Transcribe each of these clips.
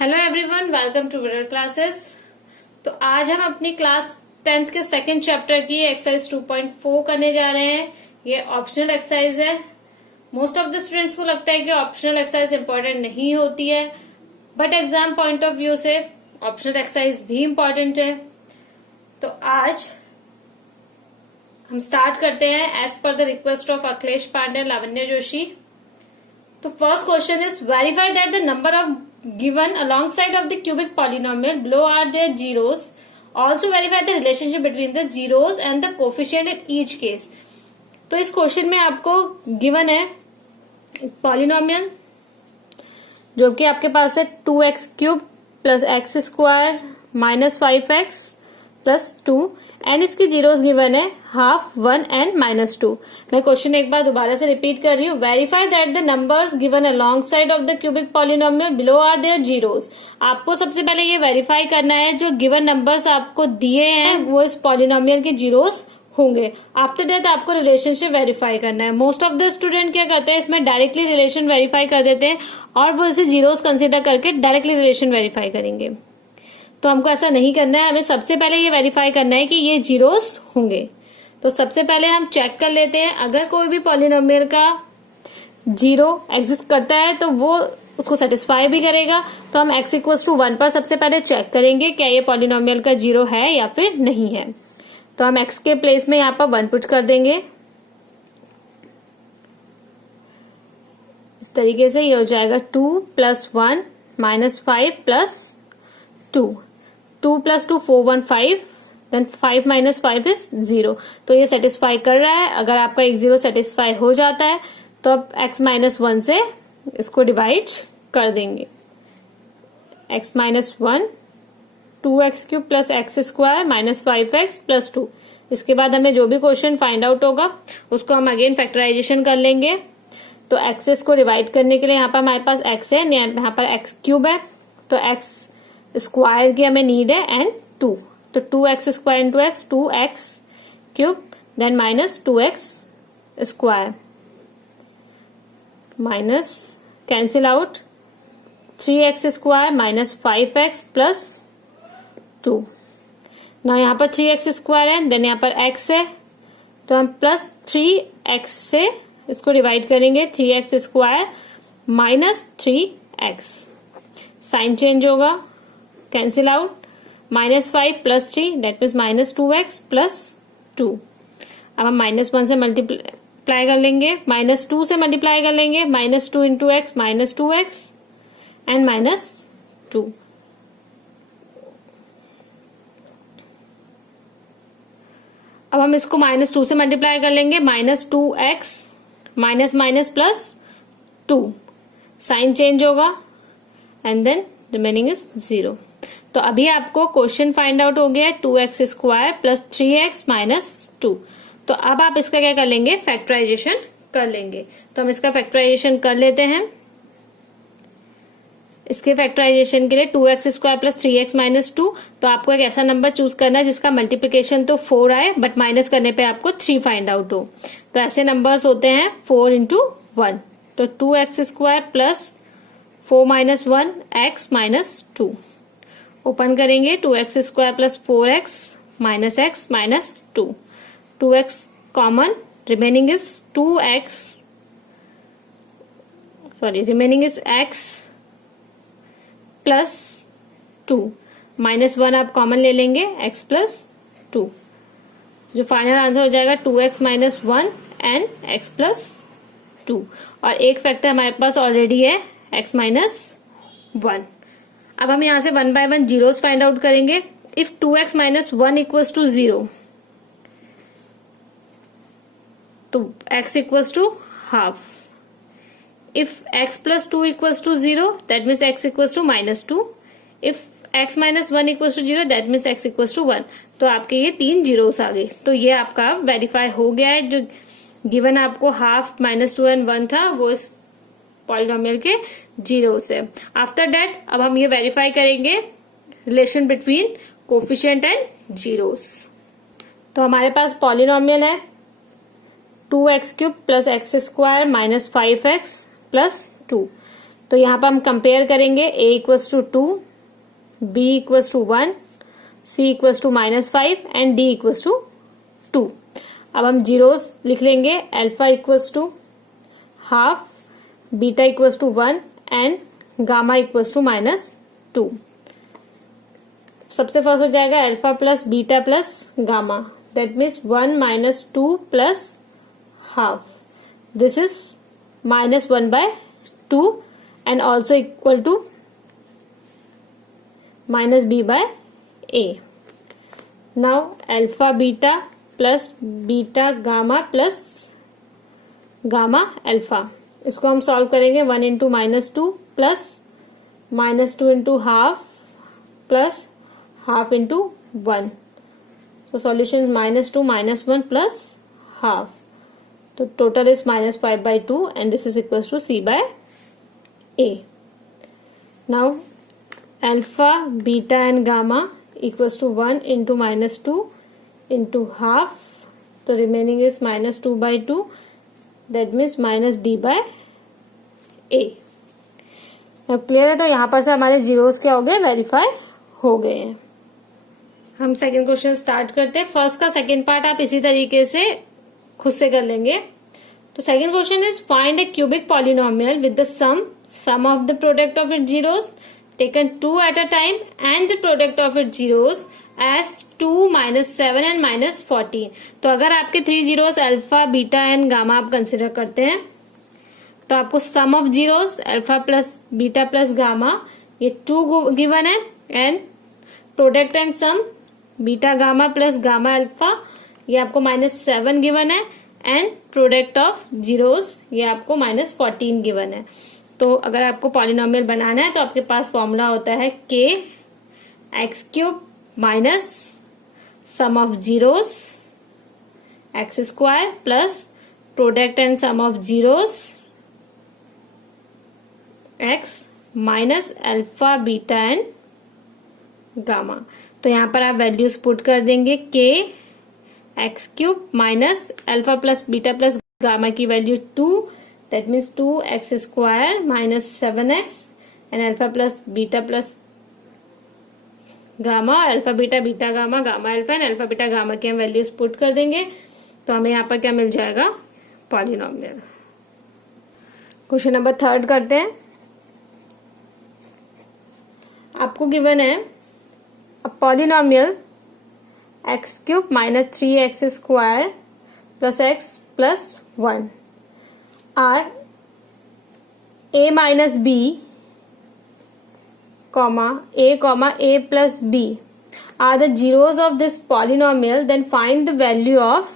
Hello everyone, welcome to Virar classes. तो आज हम अपनी क्लास 10th के सेकंड चैप्टर की एक्सरसाइज 2.4 करने जा रहे हैं। ये ऑप्शनल एक्सरसाइज है। मोस्ट ऑफ द स्टूडेंट्स को लगता है कि ऑप्शनल एक्सरसाइज इंपॉर्टेंट नहीं होती है, but exam point of view से ऑप्शनल एक्सरसाइज भी इम्पोर्टेंट है। तो आज हम स्टार्ट करते हैं as per the request of Akhilesh Pandey, Lavanya Joshi. तो first question is verify that the number of given alongside of the cubic polynomial below are their zeros. Also verify the relationship between the zeros and the coefficient in each case. तो इस question में आपको given है polynomial जो कि आपके पास है 2x cube plus x square minus 5x plus 2 and इसकी जीरोस गिवन है हाफ 1 एंड माइनस 2। मैं क्वेश्चन एक बार दोबारा से रिपीट कर रही हूँ। Verify that the numbers given alongside of the cubic polynomial below are their zeros. आपको सबसे पहले ये वेरीफाई करना है जो गिवन नंबर्स आपको दिए हैं वो इस पॉलिनोमियल के जीरोस होंगे। आफ्टर दैट आपको रिलेशनशिप वेरीफाई करना है। मोस्ट ऑफ द स्टूडेंट क्या करते हैं, इसमें डायरेक्टली रिलेशन वेरीफाई कर देते हैं और वो इसे जीरोस कंसिडर करके डायरेक्टली रिलेशन वेरीफाई करेंगे। तो हमको ऐसा नहीं करना है, हमें सबसे पहले ये वेरीफाई करना है कि ये जीरोस होंगे। तो सबसे पहले हम चेक कर लेते हैं, अगर कोई भी पॉलिनोमियल का जीरो एग्जिस्ट करता है तो वो उसको सेटिस्फाई भी करेगा। तो हम x इक्वल्स टू 1 पर सबसे पहले चेक करेंगे क्या ये पॉलिनोमियल का जीरो है या फिर नहीं है। तो हम x के प्लेस में यहाँ पर 1 पुट कर देंगे। इस तरीके से ये हो जाएगा 2 plus 1 minus 5 plus 2 2 plus 2 4 1 5 then 5 minus 5 is 0। तो ये सेटिस्फाई कर रहा है। अगर आपका एक जीरो सेटिस्फाई हो जाता है तो आप x माइनस 1 से इसको डिवाइड कर देंगे। x minus 1 2x cube plus x square minus 5x plus 2। इसके बाद हमें जो भी क्वेश्चन फाइंड आउट होगा उसको हम अगेन फैक्टराइजेशन कर लेंगे। तो एक्सेस को डिवाइड करने के लिए यहाँ पर हमारे पास x है, यहाँ पर x क्यूब है, तो x स्क्वायर की हमें नीड है एंड 2। तो 2x square into x 2x cube then minus 2x square minus cancel out 3x square minus 5x plus 2। ना यहाँ पर 3x स्क्वायर है देन यहाँ पर x है तो हम प्लस 3x से इसको डिवाइड करेंगे। 3x square minus 3x sign change होगा, cancel out minus 5 plus 3 that means minus 2x plus 2। अब हम माइनस 1 से मल्टीप्लाई कर लेंगे, माइनस 2 से मल्टीप्लाई कर लेंगे, minus 2 into x minus 2x and minus 2। अब हम इसको माइनस 2 से मल्टीप्लाई कर लेंगे, minus 2x minus minus plus 2 sign change होगा एंड देन रिमेनिंग इज 0। तो अभी आपको क्वेश्चन फाइंड आउट हो गया है 2x square plus 3x minus 2। तो अब आप इसका क्या कर लेंगे, फैक्टराइजेशन कर लेंगे। तो हम इसका फैक्टराइजेशन कर लेते हैं। इसके फैक्टराइजेशन के लिए 2x square plus 3x minus 2। तो आपको एक ऐसा नंबर चूज करना है जिसका मल्टीप्लीकेशन तो 4 आए बट माइनस करने पे आपको 3 फाइंड आउट हो। तो ऐसे नंबर्स होते हैं 4 इंटू 1। तो 2x square plus 4 minus 1 x minus 2 open करेंगे। 2x square plus 4x minus x minus 2 2x common remaining is 2x remaining is x plus 2 minus 1 आप कॉमन ले लेंगे x प्लस 2। जो फाइनल आंसर हो जाएगा 2x minus 1 and x plus 2। और एक factor हमारे पास ऑलरेडी है x माइनस 1। अब हम यहां से 1 बाय 1 जीरोस फाइंड आउट करेंगे। If 2x minus 1 equals to 0 तो x equals to half. If x plus 2 equals to 0 that means x equals to minus 2। If x minus 1 equals to 0 that means x equals to 1। तो आपके ये 3 zeros आ गए। तो ये आपका verify हो गया है। जो गिवन आपको हाफ माइनस 2 एंड 1 था वो इस पॉलिनोमियल के जीरो से। आफ्टर दैट अब हम ये वेरीफाई करेंगे relation between coefficient and zeros. तो हमारे पास पॉलिनोमियल है 2x cube plus x square minus 5x plus 2। तो यहाँ पर हम कंपेयर करेंगे a equals to 2, b equals to 1, c equals to -5 and d equals to 2। अब हम जीरोस लिख लेंगे, alpha equals to half, beta equals to 1 and gamma equals to -2। सबसे फर्स्ट हो जाएगा alpha plus beta plus gamma, that means 1 minus 2 plus half, this is -1/2 and also equal to -b/a. Now alpha beta plus beta gamma plus gamma alpha, इसको हम solve करेंगे 1 into -2 plus -2 into half plus half into 1. So solution is -2 -1 plus half. So total is -5/2 and this is equals to c/a. Now alpha, beta and gamma equals to 1 into -2 into half. So remaining is -2/2. That means -d/a. अब clear है? तो यहाँ पर से हमारे zeros क्या हो गए, वेरीफाई हो गए हैं. हम सेकंड क्वेश्चन स्टार्ट करते हैं. फर्स्ट का सेकंड पार्ट आप इसी तरीके से खुद से कर लेंगे. तो second question is find a cubic polynomial with the sum of the product of it zeros taken 2 at a time and the product of it zeros as 2, -7 and -14. तो अगर आपके 3 zeros alpha, beta and gamma आप consider करते हैं तो आपको sum of zeros alpha plus beta plus gamma ये 2 given है and product and sum beta gamma plus gamma alpha ये आपको -7 गिवन है एंड प्रोडक्ट ऑफ जीरोस ये आपको -14 गिवन है. तो अगर आपको पॉलिनोमियल बनाना है तो आपके पास फॉर्मूला होता है k x³ minus sum of zeros x² plus product and sum of zeros x minus alpha, beta and gamma. तो यहां पर आप वैल्यूज पुट कर देंगे. k x³ minus alpha plus beta plus gamma की value 2, that means 2x² minus 7x and alpha plus beta plus gamma, alpha beta beta gamma gamma alpha and alpha beta gamma की हम values put कर देंगे. तो हमें यहाँ पर क्या मिल जाएगा, पॉलिनोमियल. क्वेश्चन नंबर 3 करते हैं. आपको गिवन है a polynomial x³ minus 3x² plus x plus 1 are a minus b comma a plus b are the zeros of this polynomial, then find the value of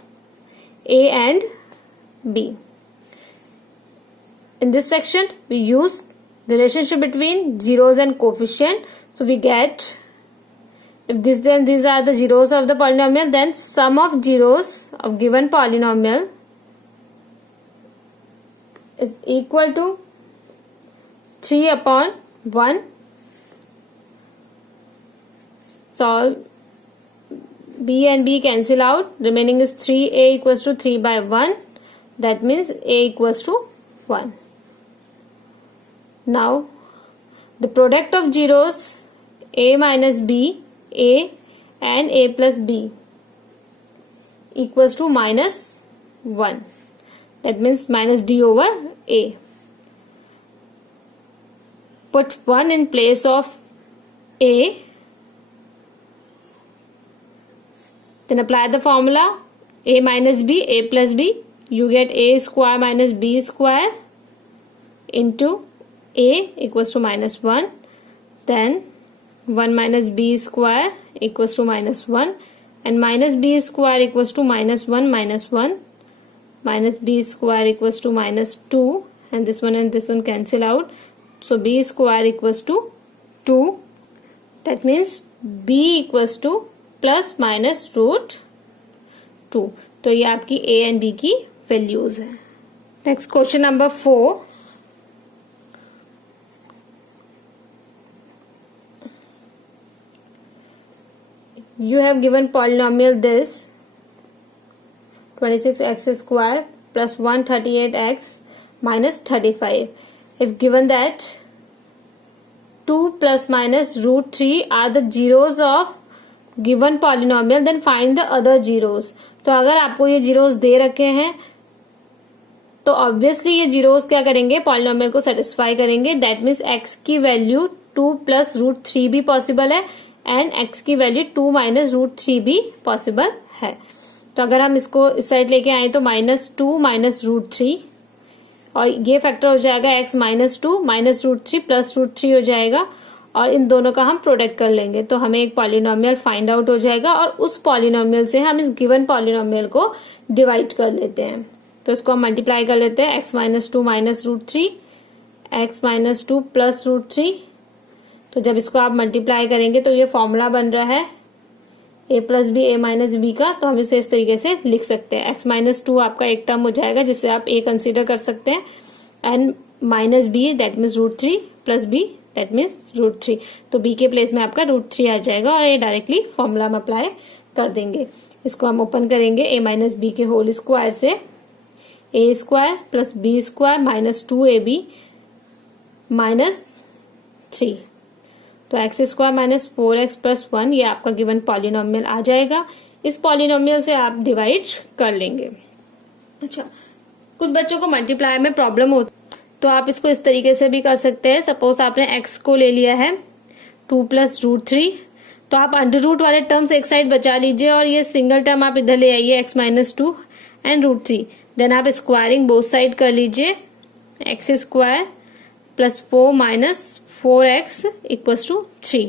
a and b. In this section we use the relationship between zeros and coefficient. So we get, if this then these are the zeros of the polynomial, then sum of zeros of given polynomial is equal to 3/1. Solve b and b cancel out, remaining is 3a equals to 3/1. That means a equals to 1. Now the product of zeros a minus b, a and a plus b equals to -1. That means minus d over a. Put 1 in place of a, then apply the formula a minus b, a plus b. You get a square minus b square into a equals to -1. Then 1 minus b square equals to -1 and minus b square equals to -1 minus 1 minus b square equals to -2 and this one cancel out. So b square equals to 2. That means b equals to plus minus root 2. तो ये आपकी a and b की values है. Next question number 4. You have given polynomial this 26x square plus 138x minus 35. If given that 2 plus minus root 3 are the zeros of given polynomial, then find the other zeros. तो अगर आपको ये zeros दे रखे हैं तो obviously ये zeros क्या करेंगे, पॉलिनोमियल को सेटिस्फाई करेंगे. दैट मीन्स x की वैल्यू 2 प्लस रूट 3 भी पॉसिबल है एंड x की वैल्यू 2 माइनस रूट 3 भी पॉसिबल है. तो अगर हम इसको इस साइड लेके आए तो -2 माइनस रूट 3 और ये फैक्टर हो जाएगा x -2 minus root 3 plus root 3 हो जाएगा और इन दोनों का हम प्रोडक्ट कर लेंगे तो हमें एक पॉलिनोमियल फाइंड आउट हो जाएगा और उस पॉलिनोमियल से हम इस गिवन पॉलिनोमियल को डिवाइड कर लेते हैं. तो इसको हम मल्टीप्लाई कर लेते हैं. x -2 minus root 3 x -2 plus root 3. तो जब इसको आप मल्टीप्लाई करेंगे तो ये फॉर्मूला बन रहा है a plus B a minus B का. तो हम इसे इस तरीके से लिख सकते हैं. x -2 आपका एक टर्म हो जाएगा जिसे आप a कंसीडर कर सकते हैं and minus B that means root 3 plus b that means root 3. तो b के प्लेस में आपका रूट 3 आ जाएगा और ये डायरेक्टली फॉर्मूला में अप्लाई कर देंगे. इसको हम ओपन करेंगे. a माइनस बी के होल स्क्वायर से a square plus b square minus 2ab minus 3. तो x square minus 4x plus 1 ये आपका गिवन पॉलिनोमियल आ जाएगा. इस पॉलिनोमियल से आप डिवाइड कर लेंगे. अच्छा, कुछ बच्चों को मल्टीप्लाई में प्रॉब्लम होती तो आप इसको इस तरीके से भी कर सकते हैं. सपोज आपने x को ले लिया है 2 प्लस रूट 3 तो आप अंडर रूट वाले टर्म्स एक साइड बचा लीजिए और ये सिंगल टर्म आप इधर ले आइए x -2 एंड रूट 3. देन आप स्क्वायरिंग बोथ साइड कर लीजिए. X square plus 4 minus 4x equals to 3.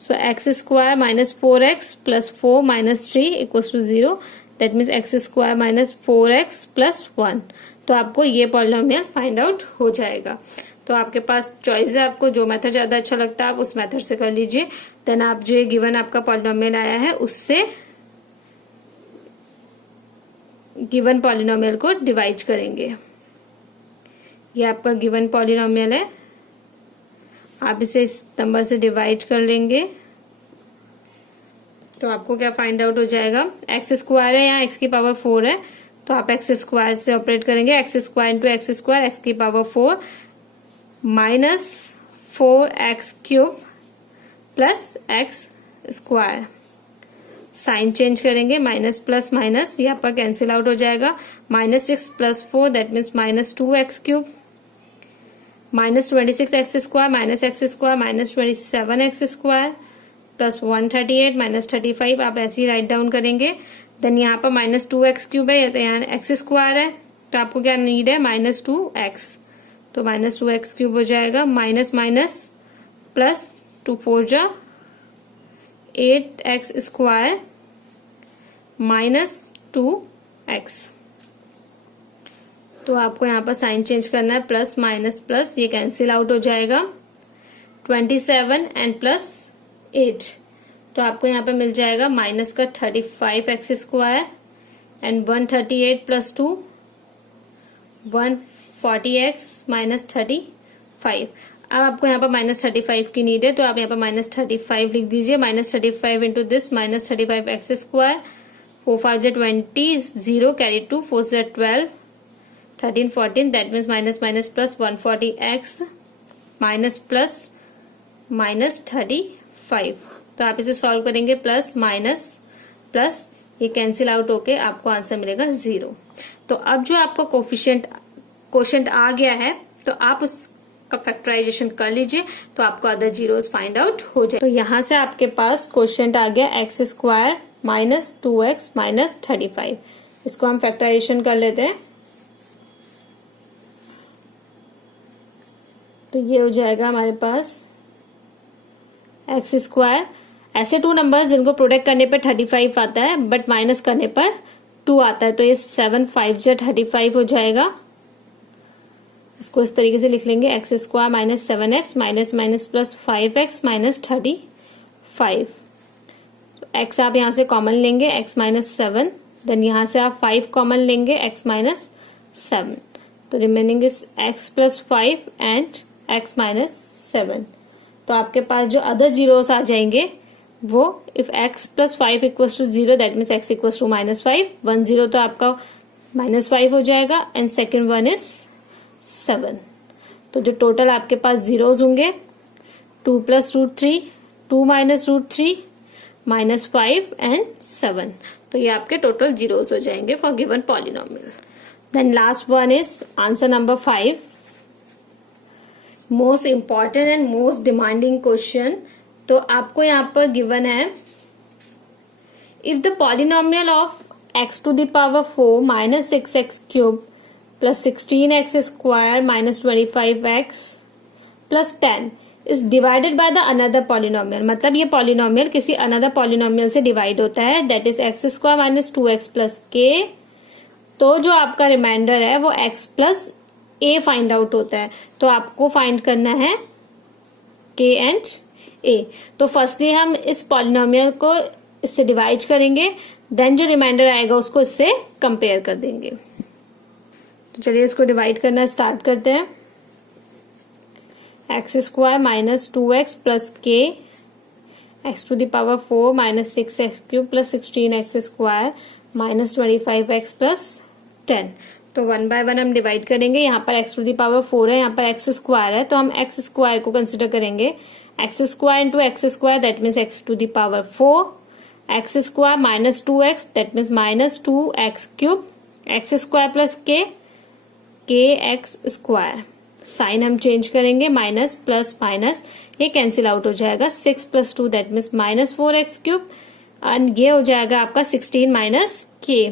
So x square minus 4x plus 4 minus 3 equals to 0. That means x square minus 4x plus 1. तो आपको ये पॉलिनोमियल फाइंड आउट हो जाएगा. तो आपके पास चॉइस है, आपको जो मेथड ज्यादा अच्छा लगता है आप उस मेथड से कर लीजिए. देन आप जो ये गिवन आपका पॉलिनोमियल आया है उससे गिवन पॉलिनोमियल को डिवाइड करेंगे. ये आपका गिवन पॉलिनोमियल है, आप इसे इस नंबर से डिवाइड कर लेंगे तो आपको क्या फाइंड आउट हो जाएगा. एक्स स्क्वायर है, यहाँ एक्स की पावर 4 है तो आप एक्स स्क्वायर से ऑपरेट करेंगे. X square into x square x की power 4 minus 4x cube plus x square. Sign change करेंगे, माइनस प्लस माइनस ये आपका कैंसिल आउट हो जाएगा. -6 plus 4 that means -2x cube minus 26x square minus x square minus 27x square plus 138 minus 35 आप ऐसे ही right down करेंगे. Then यहाँ पर -2x क्यूब है, यहाँ एक्स स्क्वायर है तो आपको क्या नीड है -2x. तो -2x क्यूब हो जाएगा. माइनस माइनस प्लस 2 4 जा 8x स्क्वायर माइनस 2x. तो आपको यहाँ पर साइन चेंज करना है. प्लस माइनस प्लस ये कैंसिल आउट हो जाएगा. 27 एंड प्लस 8 तो आपको यहाँ पे मिल जाएगा माइनस का 35x square and 138 plus 2 140x minus 35. अब आपको यहाँ पर -35 की नीड है तो आप यहाँ पर -35 लिख दीजिए. -35 into this -35x square 4 5 20 0 carry 2 4 12 13 14 that means minus minus plus 140x minus plus minus 35. तो आप इसे सॉल्व करेंगे प्लस माइनस प्लस ये कैंसिल आउट होके आपको आंसर मिलेगा 0. तो अब जो आपका कोफिशिएंट आ गया है तो आप उसका फैक्टराइजेशन कर लीजिए तो आपको अदर जीरोस फाइंड आउट हो जाए. तो यहाँ से आपके पास कोफिशिएंट आ गया x square minus 2x minus 35. इसको हम फैक्टराइजेशन कर लेते हैं तो ये हो जाएगा हमारे पास एक्स स्क्वायर. ऐसे 2 नंबर्स जिनको प्रोडक्ट करने पर 35 आता है बट माइनस करने पर 2 आता है तो ये 7 5 जा 35 हो जाएगा. इसको इस तरीके से लिख लेंगे x square minus 7x minus minus plus 5x minus 35. तो एक्स आप यहाँ से कॉमन लेंगे x माइनस 7 देन यहाँ से आप 5 कॉमन लेंगे x माइनस 7. तो remaining is x plus 5 and x minus 7. तो आपके पास जो अदर जीरोस आ जाएंगे वो if x plus 5 equals to 0 that means x equals to -5 1 0 तो आपका -5 हो जाएगा एंड सेकेंड वन इज 7. तो जो टोटल आपके पास जीरोस होंगे 2 plus root 3, 2 minus root 3, minus 5 and 7। तो ये आपके टोटल जीरोस हो जाएंगे for given polynomial. Then last one is answer number 5, most important and most demanding question. तो आपको यहाँ पर गिवन है, if the polynomial of x to the power 4 minus 6x cube plus 16x square minus 25x plus 10 is divided by the another polynomial, मतलब ये polynomial किसी another polynomial से divide होता है, that is x square minus 2x plus के, तो जो आपका रिमाइंडर है वो x plus a find out होता है। तो आपको फाइंड करना है k एंड a। तो फर्स्टली हम इस पॉलिनोमियल को इससे डिवाइड करेंगे, देन जो रिमाइंडर आएगा उसको इससे कंपेयर कर देंगे। तो चलिए इसको डिवाइड करना स्टार्ट करते हैं। X square minus 2x plus k, x to the power 4 minus 6x cube plus 16x square minus 25x plus 10। तो 1 बाय 1 हम डिवाइड करेंगे। यहाँ पर एक्स टू द पावर 4 है, यहाँ पर एक्स स्क्वायर है, तो हम एक्स स्क्वायर को कंसिडर करेंगे। X square into x square that means x to the power 4, x square minus 2x that means minus 2x cube, x square plus k x square. Sign हम change करेंगे, minus plus minus ये cancel out हो जाएगा, 6 plus 2 that means minus 4x cube, and ये हो जाएगा आपका 16 minus के।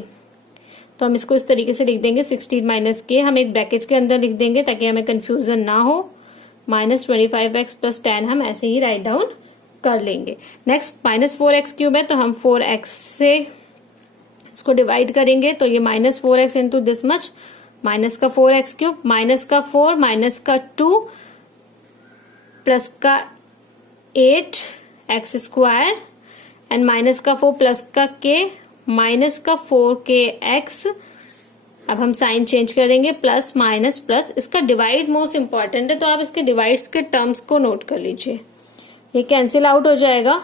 तो हम इसको इस तरीके से लिख देंगे, 16 माइनस के हम एक ब्रैकेट के अंदर लिख देंगे ताकि हमें कंफ्यूजन ना हो, माइनस 25x प्लस 10 हम ऐसे ही राइट डाउन कर लेंगे। नेक्स्ट माइनस 4x क्यूब है, तो हम 4x से इसको डिवाइड करेंगे, तो ये minus 4x into this much, minus का 4x क्यूब, माइनस का 4, माइनस का 2, प्लस का 8x स्क्वायर एंड माइनस का 4 प्लस का k, माइनस का 4kx। अब हम साइन चेंज करेंगे, प्लस माइनस प्लस, इसका डिवाइड मोस्ट इंपॉर्टेंट है, तो आप इसके डिवाइड्स के टर्म्स को नोट कर लीजिए। ये कैंसिल आउट हो जाएगा,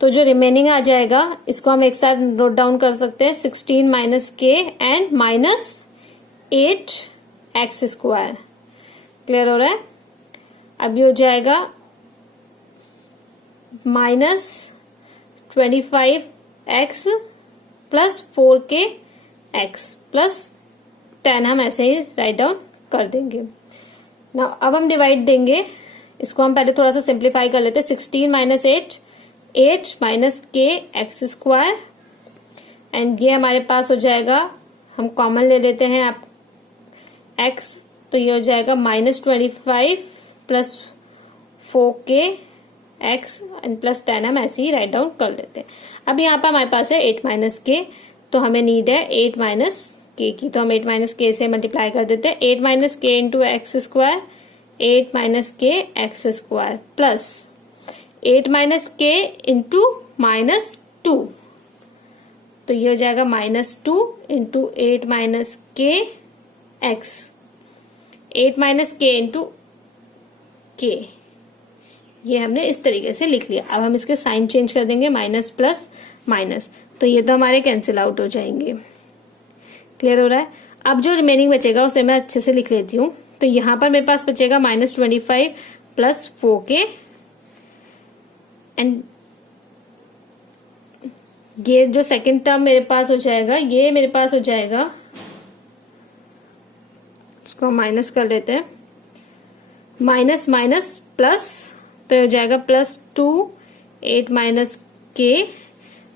तो जो रिमेनिंग आ जाएगा इसको हम एक साथ नोट डाउन कर सकते हैं, 16 माइनस के and minus 8x square. Clear हो रहा है? अब ये हो जाएगा minus 25x plus 4kx plus 10 हम ऐसे ही राइट डाउन कर देंगे। ना अब हम डिवाइड देंगे, इसको हम पहले थोड़ा सा सिंप्लीफाई कर लेते हैं। 16 माइनस 8 माइनस के एक्स स्क्वायर, एंड ये हमारे पास हो जाएगा, हम कॉमन ले लेते हैं आप x, तो ये हो जाएगा minus 25 plus 4k x and plus 10 हम ऐसे ही राइट डाउन कर लेते हैं। अब यहाँ पर हमारे पास है 8 माइनस के, तो हमें नीड है 8 माइनस के की, तो हम 8 माइनस के से मल्टीप्लाई कर देते हैं। 8 माइनस के इंटू एक्स स्क्वायर, 8 माइनस के एक्स स्क्वायर प्लस 8 माइनस के इंटू माइनस 2, तो ये हो जाएगा माइनस 2 इंटू 8 माइनस के एक्स, 8 माइनस के इंटू के, ये हमने इस तरीके से लिख लिया। अब हम इसके साइन चेंज कर देंगे, माइनस प्लस माइनस, तो ये तो हमारे कैंसिल आउट हो जाएंगे। क्लियर हो रहा है? अब जो रिमेनिंग बचेगा उसे मैं अच्छे से लिख लेती हूँ। तो यहां पर मेरे पास बचेगा माइनस 25 प्लस 4k, एंड ये जो सेकंड टर्म मेरे पास हो जाएगा, ये मेरे पास हो जाएगा, इसको माइनस कर लेते हैं, माइनस माइनस प्लस, तो हो जाएगा प्लस 2 8 माइनस के,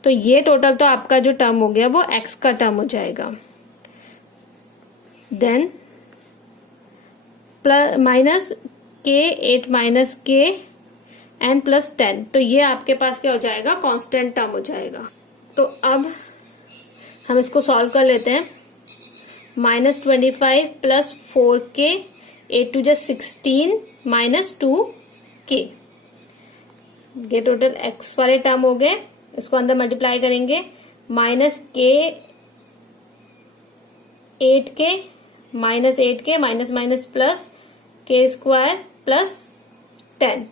तो ये टोटल तो आपका जो टर्म हो गया वो x का टर्म हो जाएगा। देन प्लस माइनस के 8 माइनस के एंड प्लस 10, तो ये आपके पास क्या हो जाएगा, कांस्टेंट टर्म हो जाएगा। तो अब हम इसको सॉल्व कर लेते हैं। Minus 25 plus 4k, 8 to 16 minus 2k, ये टोटल x वाले टर्म हो गए। इसको अंदर मल्टीप्लाई करेंगे, माइनस के 8k minus 8k minus minus plus के स्क्वायर प्लस 10,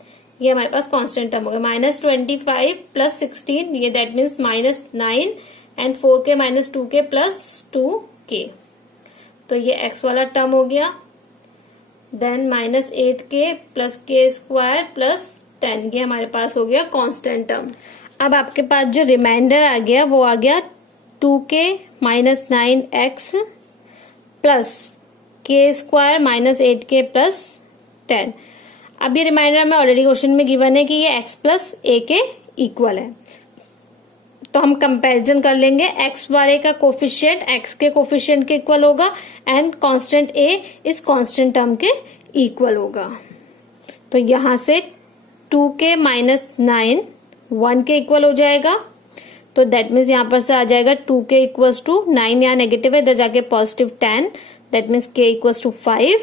ये हमारे पास कांस्टेंट टर्म हो गया। माइनस 25 प्लस 16, ये that means minus 9 and 4k minus 2k plus 2k, तो ये x वाला टर्म हो गया। देन माइनस 8k प्लस के स्क्वायर प्लस 10, ये हमारे पास हो गया कांस्टेंट टर्म। अब आपके पास जो रिमाइंडर आ गया वो आ गया 2k minus 9x plus k square minus 8k plus 10। अब ये रिमाइंडर में ऑलरेडी क्वेश्चन में गिवन है कि ये x प्लस a के इक्वल है, तो हम कंपैरिजन कर लेंगे। x वाले का कोफिशिएंट x के कोफिशिएंट के इक्वल होगा एंड कांस्टेंट a इस कांस्टेंट टर्म के इक्वल होगा। तो यहां से 2k माइनस 9 1 के इक्वल हो जाएगा, तो दैट मीन्स यहां पर से आ जाएगा 2k इक्वल्स टू 9, यहाँ नेगेटिव है इधर जाके positive 10, that means k equals to 5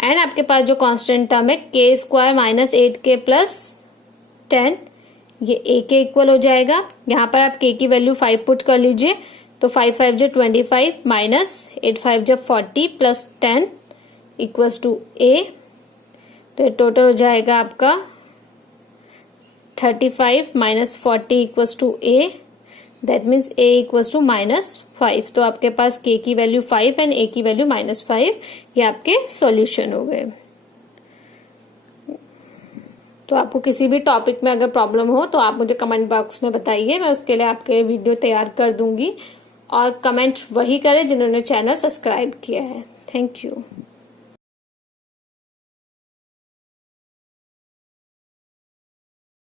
and आपके पास जो कांस्टेंट टर्म है k square minus 8k plus 10, ये a के इक्वल हो जाएगा। यहाँ पर आप k की वैल्यू 5 पुट कर लीजिए, तो 5 5 जो 25 माइनस 8 5 जब 40 प्लस 10 इक्वल्स टू a, तो ये टोटल हो जाएगा आपका 35 minus 40 equals to a, that means a equals to -5। तो आपके पास k की वैल्यू 5 एंड a की वैल्यू -5, ये आपके सॉल्यूशन हो गए। तो आपको किसी भी टॉपिक में अगर प्रॉब्लम हो तो आप मुझे कमेंट बॉक्स में बताइए, मैं उसके लिए आपके वीडियो तैयार कर दूंगी। और कमेंट वही करें जिन्होंने चैनल सब्सक्राइब किया है। Thank you.